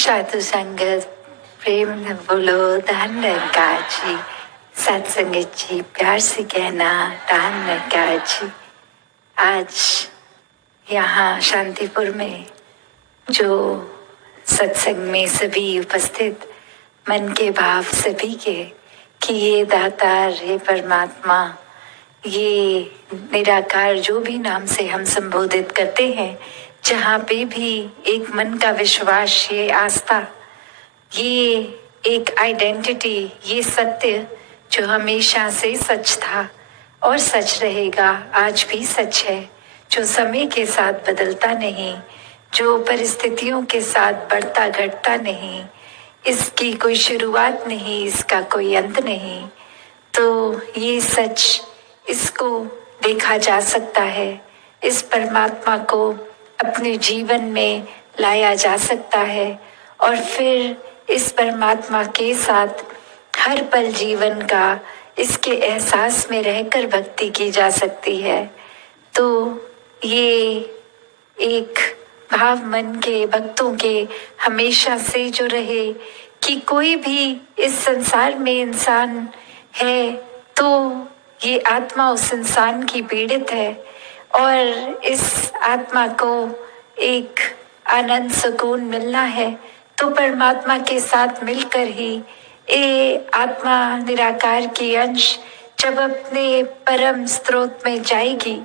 साधु संगत प्रेम न बोलो दान निरंकार जी। सत्संगत जी प्यार से कहना दान निरंकार जी। आज यहाँ शांतिपुर में जो सत्संग में सभी उपस्थित मन के भाव सभी के कि ये दातार, ये परमात्मा, ये निराकार जो भी नाम से हम संबोधित करते हैं, जहाँ पे भी एक मन का विश्वास, ये आस्था, ये एक आइडेंटिटी, ये सत्य जो हमेशा से सच था और सच रहेगा, आज भी सच है, जो समय के साथ बदलता नहीं, जो परिस्थितियों के साथ बढ़ता घटता नहीं, इसकी कोई शुरुआत नहीं, इसका कोई अंत नहीं। तो ये सच, इसको देखा जा सकता है, इस परमात्मा को अपने जीवन में लाया जा सकता है और फिर इस परमात्मा के साथ हर पल जीवन का इसके एहसास में रहकर भक्ति की जा सकती है। तो ये एक भाव मन के भक्तों के हमेशा से जो रहे कि कोई भी इस संसार में इंसान है तो ये आत्मा उस इंसान की पीड़ित है और इस आत्मा को एक आनंद सुकून मिलना है तो परमात्मा के साथ मिलकर ही ये आत्मा निराकार की अंश जब अपने परम स्रोत में जाएगी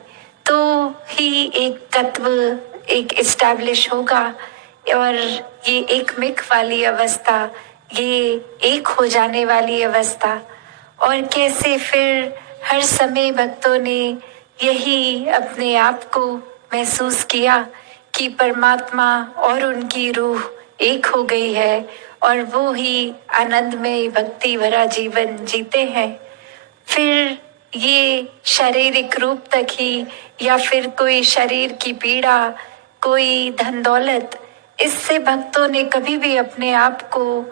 तो ही एक तत्व एक इस्टेब्लिश होगा और ये एक मिक वाली अवस्था, ये एक हो जाने वाली अवस्था। और कैसे फिर हर समय भक्तों ने यही अपने आप को महसूस किया कि परमात्मा और उनकी रूह एक हो गई है और वो ही आनंदमय भक्ति भरा जीवन जीते हैं। फिर ये शारीरिक रूप तक ही या फिर कोई शरीर की पीड़ा, कोई धन दौलत, इससे भक्तों ने कभी भी अपने आप को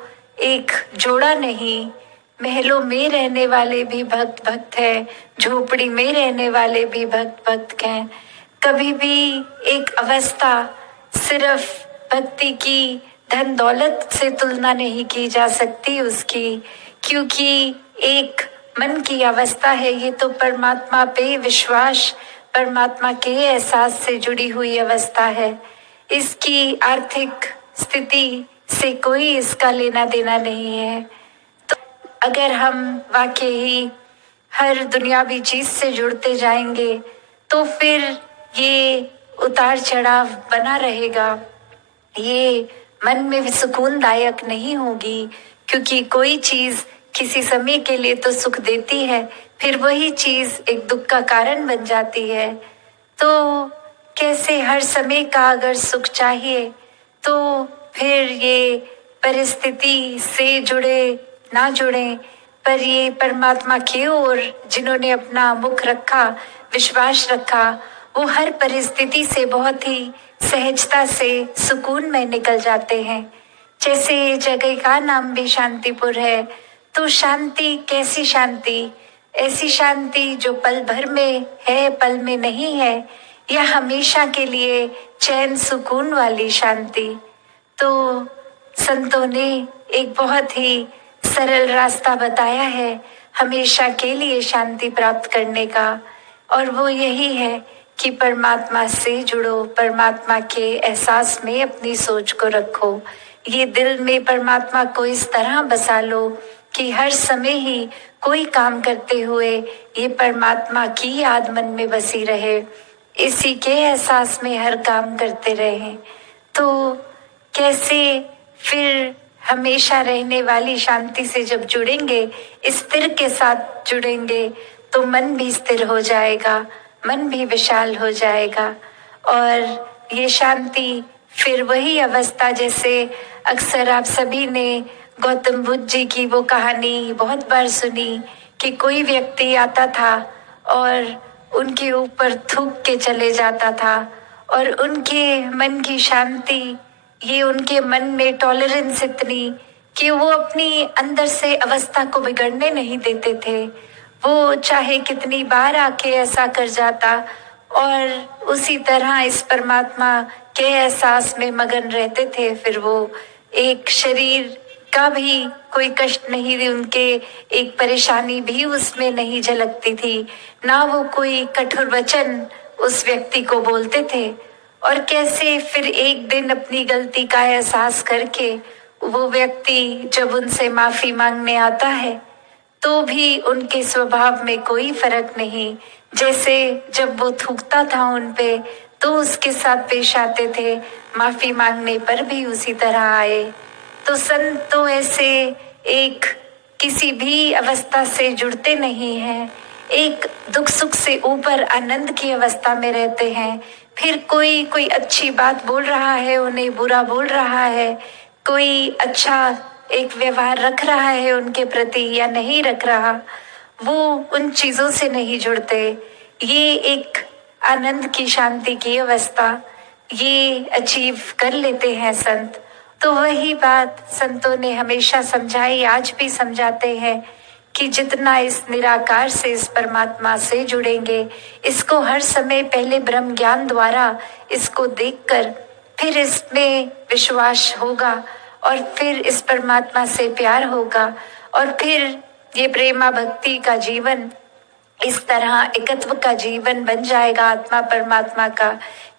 एक जोड़ा नहीं। महलों में रहने वाले भी भक्त भक्त हैं, झोपड़ी में रहने वाले भी भक्त भक्त हैं। कभी भी एक अवस्था सिर्फ भक्ति की धन दौलत से तुलना नहीं की जा सकती उसकी, क्योंकि एक मन की अवस्था है, ये तो परमात्मा पे विश्वास, परमात्मा के एहसास से जुड़ी हुई अवस्था है। इसकी आर्थिक स्थिति से कोई इसका लेना देना नहीं है। तो अगर हम वाकई हर दुनियावी चीज से जुड़ते जाएंगे तो फिर ये उतार चढ़ाव बना रहेगा, ये मन में सुकूनदायक नहीं होगी, क्योंकि कोई चीज किसी समय के लिए तो सुख देती है, फिर वही चीज एक दुख का कारण बन जाती है। तो कैसे हर समय का अगर सुख चाहिए तो फिर ये परिस्थिति से जुड़े ना जुड़े, पर ये परमात्मा की ओर जिन्होंने अपना मुख रखा, विश्वास रखा, वो हर परिस्थिति से बहुत ही सहजता से सुकून में निकल जाते हैं। जैसे जगह का नाम भी शांतिपुर है, तो शांति कैसी शांति? ऐसी शांति जो पल भर में है, पल में नहीं है, या हमेशा के लिए चैन सुकून वाली शांति। तो संतों ने एक बहुत ही सरल रास्ता बताया है हमेशा के लिए शांति प्राप्त करने का, और वो यही है कि परमात्मा से जुड़ो, परमात्मा के एहसास में अपनी सोच को रखो, ये दिल में परमात्मा को इस तरह बसा लो कि हर समय ही कोई काम करते हुए ये परमात्मा की याद मन में बसी रहे, इसी के एहसास में हर काम करते रहें। तो कैसे फिर हमेशा रहने वाली शांति से जब जुड़ेंगे, स्थिर के साथ जुड़ेंगे, तो मन भी स्थिर हो जाएगा, मन भी विशाल हो जाएगा। और ये शांति फिर वही अवस्था, जैसे अक्सर आप सभी ने गौतम बुद्ध जी की वो कहानी बहुत बार सुनी कि कोई व्यक्ति आता था और उनके ऊपर थूक के चले जाता था, और उनके मन की शांति, ये उनके मन में टॉलरेंस इतनी कि वो अपनी अंदर से अवस्था को बिगड़ने नहीं देते थे। वो चाहे कितनी बार आके ऐसा कर जाता और उसी तरह इस परमात्मा के एहसास में मगन रहते थे। फिर वो एक शरीर का भी कोई कष्ट नहीं थी, उनके एक परेशानी भी उसमें नहीं झलकती थी, ना वो कोई कठोर वचन उस व्यक्ति को बोलते थे। और कैसे फिर एक दिन अपनी गलती का एहसास करके वो व्यक्ति जब उनसे माफी मांगने आता है तो भी उनके स्वभाव में कोई फर्क नहीं। जैसे जब वो थूकता था उन पे तो उसके साथ पेश आते थे, माफी मांगने पर भी उसी तरह आए। तो संत तो ऐसे एक किसी भी अवस्था से जुड़ते नहीं हैं, एक दुख सुख से ऊपर आनंद की अवस्था में रहते हैं। फिर कोई कोई अच्छी बात बोल रहा है, उन्हें बुरा बोल रहा है, कोई अच्छा एक व्यवहार रख रहा है उनके प्रति या नहीं रख रहा, वो उन चीजों से नहीं जुड़ते। ये एक आनंद की शांति की अवस्था ये अचीव कर लेते हैं संत। तो वही बात संतों ने हमेशा समझाई, आज भी समझाते हैं कि जितना इस निराकार से, इस परमात्मा से जुड़ेंगे, इसको हर समय पहले ब्रह्म ज्ञान द्वारा इसको देखकर फिर इसमें विश्वास होगा और फिर इस परमात्मा से प्यार होगा और फिर ये प्रेमा भक्ति का जीवन इस तरह एकत्व का जीवन बन जाएगा आत्मा परमात्मा का,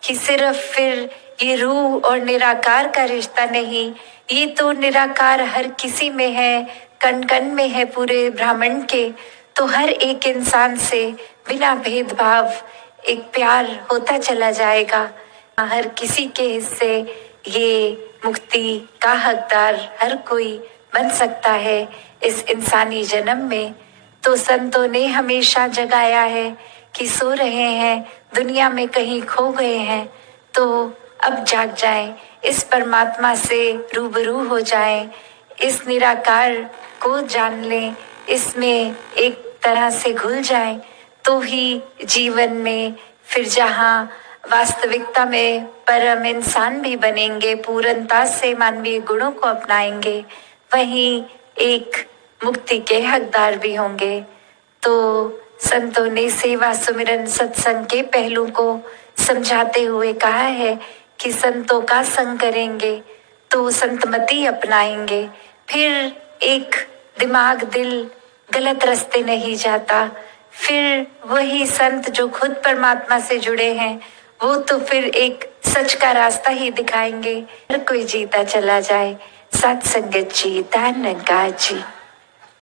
कि सिर्फ फिर ये रूह और निराकार का रिश्ता नहीं, ये तो निराकार हर किसी में है, कण कण में है पूरे ब्रह्मांड के। तो हर एक इंसान से बिना भेदभाव एक प्यार होता चला जाएगा। हर किसी के हिस्से ये मुक्ति का हकदार हर कोई बन सकता है इस इंसानी जन्म में। तो संतों ने हमेशा जगाया है कि सो रहे हैं, दुनिया में कहीं खो गए हैं, तो अब जाग जाएं, इस परमात्मा से रूबरू हो जाएं, इस निराकार को जान लें, इसमें एक तरह से घुल जाएं, तो ही जीवन में फिर जहाँ वास्तविकता में परम इंसान भी बनेंगे, पूर्णता से मानवीय गुणों को अपनाएंगे, वहीं एक मुक्ति के हकदार भी होंगे। तो संतों ने सेवा सुमिरन सत्संग के पहलू को समझाते हुए कहा है कि संतों का संग करेंगे तो संतमति अपनाएंगे, फिर एक दिमाग दिल गलत रास्ते नहीं जाता। फिर वही संत जो खुद परमात्मा से जुड़े हैं वो तो फिर एक सच का रास्ता ही दिखाएंगे, हर कोई जीता चला जाए। सत्संगत जी, धन्यवाद जी।